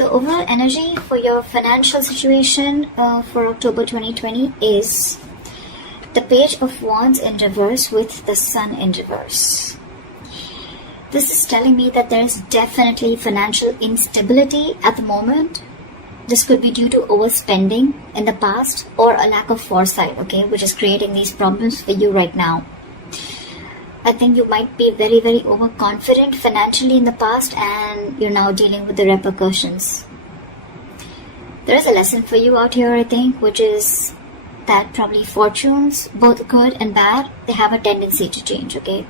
The overall energy for your financial situation for October 2020 is the Page of Wands in reverse with the Sun in reverse. This is telling me that there is definitely financial instability at the moment. This could be due to overspending in the past or a lack of foresight, okay, which is creating these problems for you right now. I think you might be very, very overconfident financially in the past and you're now dealing with the repercussions. There is a lesson for you out here, I think, which is that probably fortunes, both good and bad, they have a tendency to change, okay?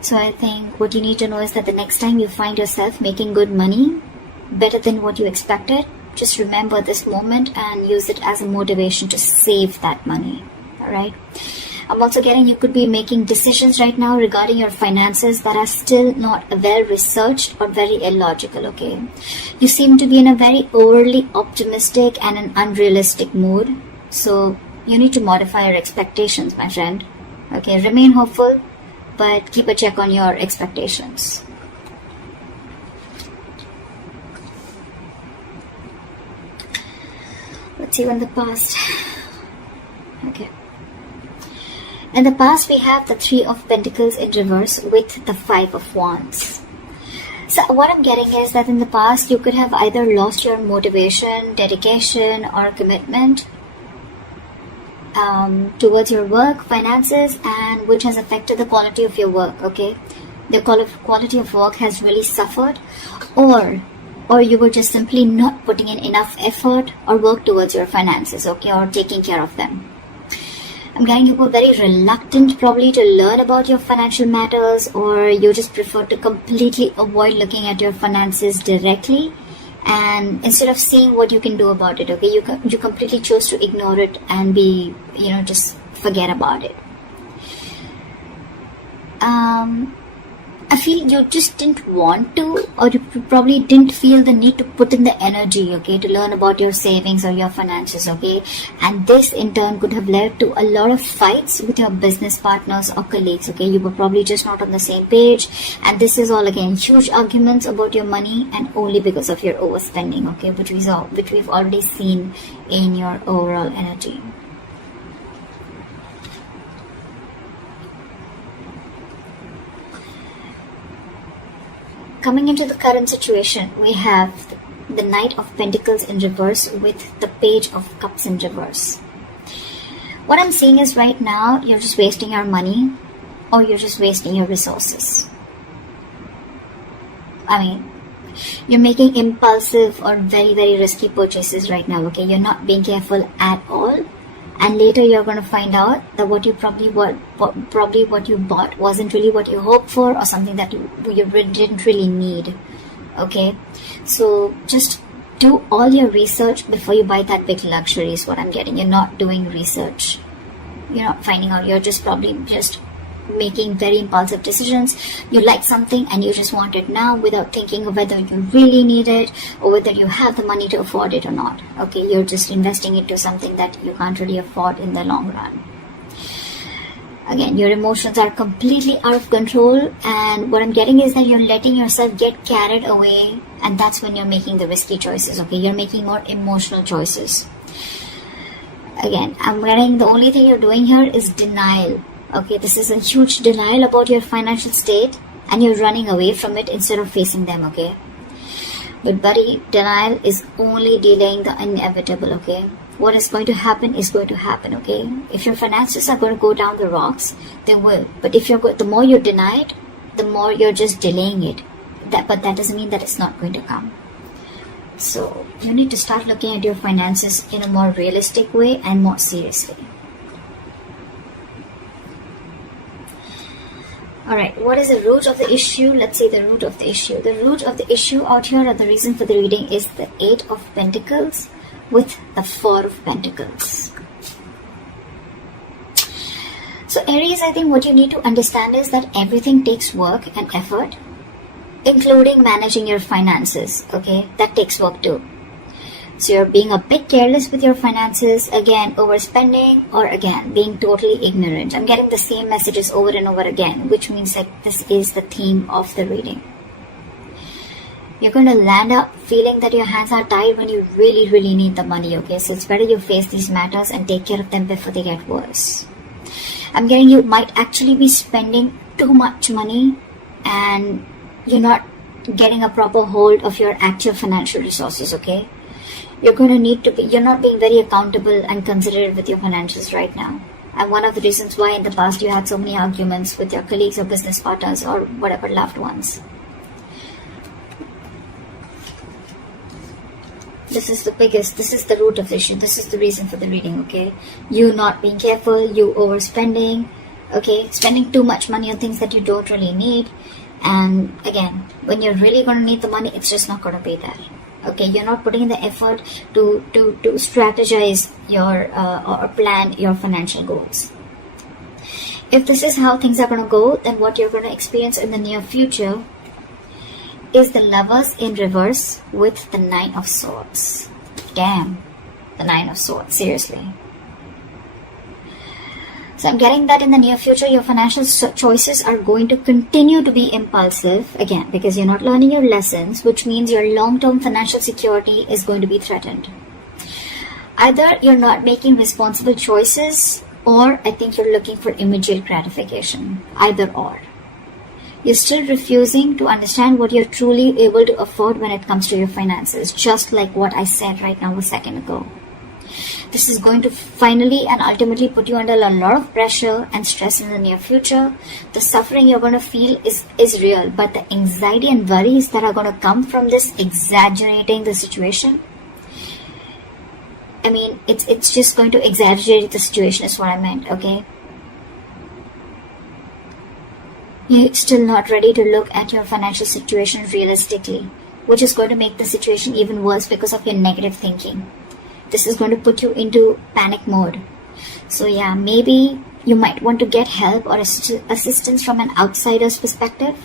So I think what you need to know is that the next time you find yourself making good money, better than what you expected, just remember this moment and use it as a motivation to save that money, alright? I'm also getting you could be making decisions right now regarding your finances that are still not well researched or very illogical, okay? You seem to be in a very overly optimistic and an unrealistic mood, so you need to modify your expectations, my friend, okay? Remain hopeful, but keep a check on your expectations. Let's see in the past. Okay. In the past, we have the Three of Pentacles in reverse with the Five of Wands. So what I'm getting is that in the past, you could have either lost your motivation, dedication, or commitment towards your work, finances, and which has affected the quality of your work, okay? The quality of work has really suffered, or you were just simply not putting in enough effort or work towards your finances, okay, or taking care of them. I'm getting you were very reluctant probably to learn about your financial matters, or you just prefer to completely avoid looking at your finances directly, and instead of seeing what you can do about it, okay, you completely chose to ignore it and be, just forget about it. I feel you just didn't want to, or you probably didn't feel the need to put in the energy, okay, to learn about your savings or your finances, okay? And this in turn could have led to a lot of fights with your business partners or colleagues, okay? You were probably just not on the same page, and this is all again huge arguments about your money, and only because of your overspending, okay, which we've already seen in your overall energy. Coming into the current situation, we have the Knight of Pentacles in reverse with the Page of Cups in reverse. What I'm seeing is right now, you're just wasting your money, or you're just wasting your resources. I mean, you're making impulsive or very, very risky purchases right now, okay? You're not being careful at all. And later you're going to find out that what you what you bought wasn't really what you hoped for, or something that you didn't really need. Okay, so just do all your research before you buy that big luxury is what I'm getting. You're not doing research. You're not finding out. You're just probably just making very impulsive decisions. You like something and you just want it now without thinking of whether you really need it or whether you have the money to afford it or not. Okay, you're just investing into something that you can't really afford in the long run. Again, your emotions are completely out of control, and what I'm getting is that you're letting yourself get carried away, and that's when you're making the risky choices. Okay, you're making more emotional choices. Again, I'm getting the only thing you're doing here is denial. Okay, this is a huge denial about your financial state, and you're running away from it instead of facing them, okay? But buddy, denial is only delaying the inevitable, okay? What is going to happen is going to happen, okay? If your finances are going to go down the rocks, they will. But if the more you deny it, the more you're just delaying it. But that doesn't mean that it's not going to come. So you need to start looking at your finances in a more realistic way and more seriously. Alright, what is the root of the issue? Let's see the root of the issue. The root of the issue out here, or the reason for the reading, is the Eight of Pentacles with the Four of Pentacles. So Aries, I think what you need to understand is that everything takes work and effort, including managing your finances, okay? That takes work too. So you're being a bit careless with your finances, again, overspending, or again, being totally ignorant. I'm getting the same messages over and over again, which means that this is the theme of the reading. You're going to land up feeling that your hands are tied when you really need the money, okay? So it's better you face these matters and take care of them before they get worse. I'm getting you might actually be spending too much money and you're not getting a proper hold of your actual financial resources, okay? You're going to need to be, you're not being very accountable and considerate with your financials right now. And one of the reasons why in the past you had so many arguments with your colleagues or business partners or whatever loved ones. This is the root of the issue. This is the reason for the reading, okay? You not being careful, you overspending, okay? Spending too much money on things that you don't really need. And again, when you're really going to need the money, it's just not going to be there. Okay, you're not putting in the effort to strategize your or plan your financial goals. If this is how things are going to go, then what you're going to experience in the near future is the Lovers in reverse with the Nine of Swords. Damn, the Nine of Swords, seriously. So I'm getting that in the near future, your financial choices are going to continue to be impulsive, again, because you're not learning your lessons, which means your long-term financial security is going to be threatened. Either you're not making responsible choices, or I think you're looking for immediate gratification. Either or. You're still refusing to understand what you're truly able to afford when it comes to your finances, just like what I said right now a second ago. This is going to finally and ultimately put you under a lot of pressure and stress in the near future. The suffering you're going to feel is real, but the anxiety and worries that are going to come from this exaggerating the situation, I mean, it's just going to exaggerate the situation is what I meant, okay? You're still not ready to look at your financial situation realistically, which is going to make the situation even worse because of your negative thinking. This is going to put you into panic mode. So yeah, maybe you might want to get help or assistance from an outsider's perspective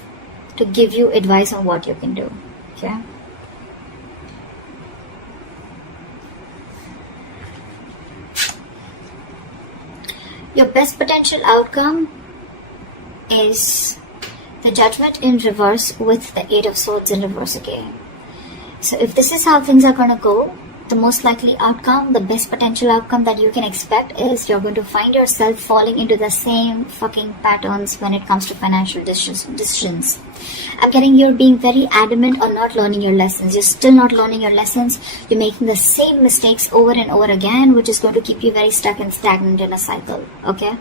to give you advice on what you can do. Okay? Your best potential outcome is the Judgment in reverse with the Eight of Swords in reverse again. So if this is how things are going to go, the most likely outcome, the best potential outcome that you can expect is you're going to find yourself falling into the same fucking patterns when it comes to financial decisions. I'm getting you're being very adamant on not learning your lessons. You're still not learning your lessons. You're making the same mistakes over and over again, which is going to keep you very stuck and stagnant in a cycle. Okay?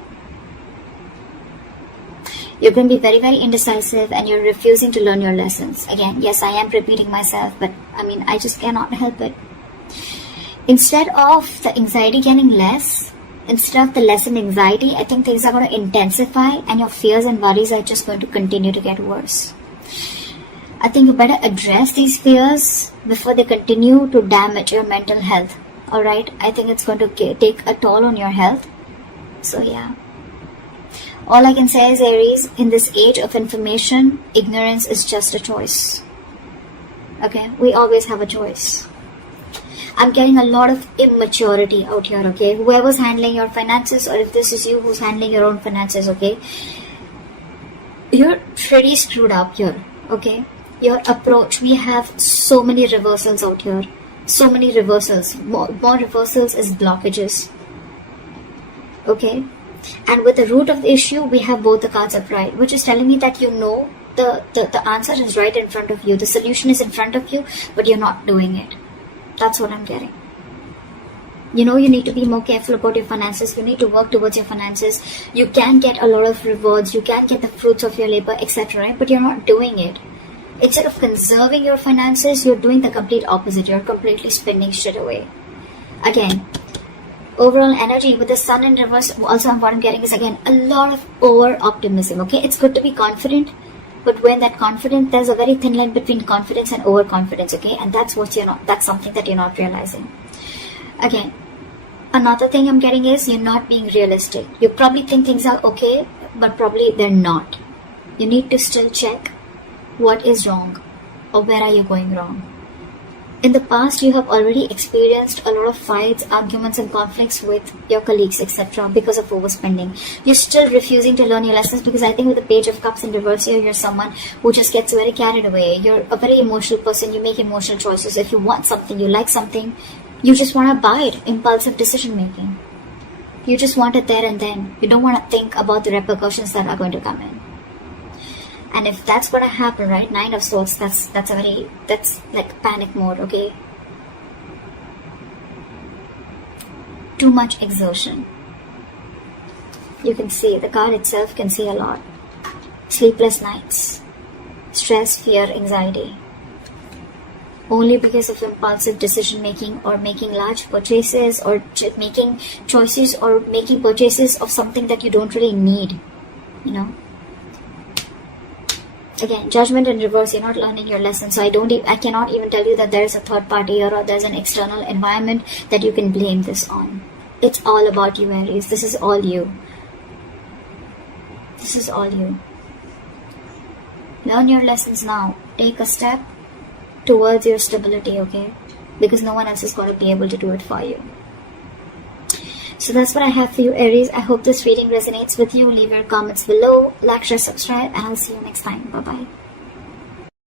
You're going to be very, very indecisive and you're refusing to learn your lessons. Again, yes, I am repeating myself, but I mean, I just cannot help it. Instead of the anxiety getting less, instead of the lessened anxiety, I think things are going to intensify and your fears and worries are just going to continue to get worse. I think you better address these fears before they continue to damage your mental health. Alright? I think it's going to take a toll on your health. So yeah. All I can say is, Aries, in this age of information, ignorance is just a choice. Okay? We always have a choice. I'm getting a lot of immaturity out here, okay? Whoever's handling your finances, or if this is you who's handling your own finances, okay? You're pretty screwed up here, okay? Your approach, we have so many reversals out here. So many reversals. More reversals is blockages. Okay? And with the root of the issue, we have both the cards upright, which is telling me that you know the answer is right in front of you. The solution is in front of you, but you're not doing it. That's what I'm getting. You know you need to be more careful about your finances. You need to work towards your finances. You can get a lot of rewards. You can get the fruits of your labor, etc. Right? But you're not doing it. Instead of conserving your finances, you're doing the complete opposite. You're completely spending shit away. Again, overall energy with the Sun in reverse, also what I'm getting is again a lot of over-optimism. Okay, it's good to be confident. But when that confident, there's a very thin line between confidence and overconfidence, okay? And that's what you're not, that's something that you're not realizing. Again, another thing I'm getting is you're not being realistic. You probably think things are okay, but probably they're not. You need to still check what is wrong or where are you going wrong. In the past, you have already experienced a lot of fights, arguments and conflicts with your colleagues, etc. because of overspending. You're still refusing to learn your lessons because I think with the Page of Cups in reverse here, you're someone who just gets very carried away. You're a very emotional person. You make emotional choices. If you want something, you like something, you just want to buy it. Impulsive decision making. You just want it there and then. You don't want to think about the repercussions that are going to come in. And if that's going to happen, right, 9 of Swords, that's like panic mode, okay? Too much exertion. You can see, the card itself can see a lot. Sleepless nights. Stress, fear, anxiety. Only because of impulsive decision making or making large purchases or making choices or making purchases of something that you don't really need, you know? Again, Judgment in reverse, you're not learning your lesson. So I cannot even tell you that there's a third party or there's an external environment that you can blame this on. It's all about you, Aries. This is all you. This is all you. Learn your lessons now. Take a step towards your stability, okay? Because no one else is going to be able to do it for you. So that's what I have for you, Aries. I hope this reading resonates with you. Leave your comments below, like, share, subscribe, and I'll see you next time. Bye-bye.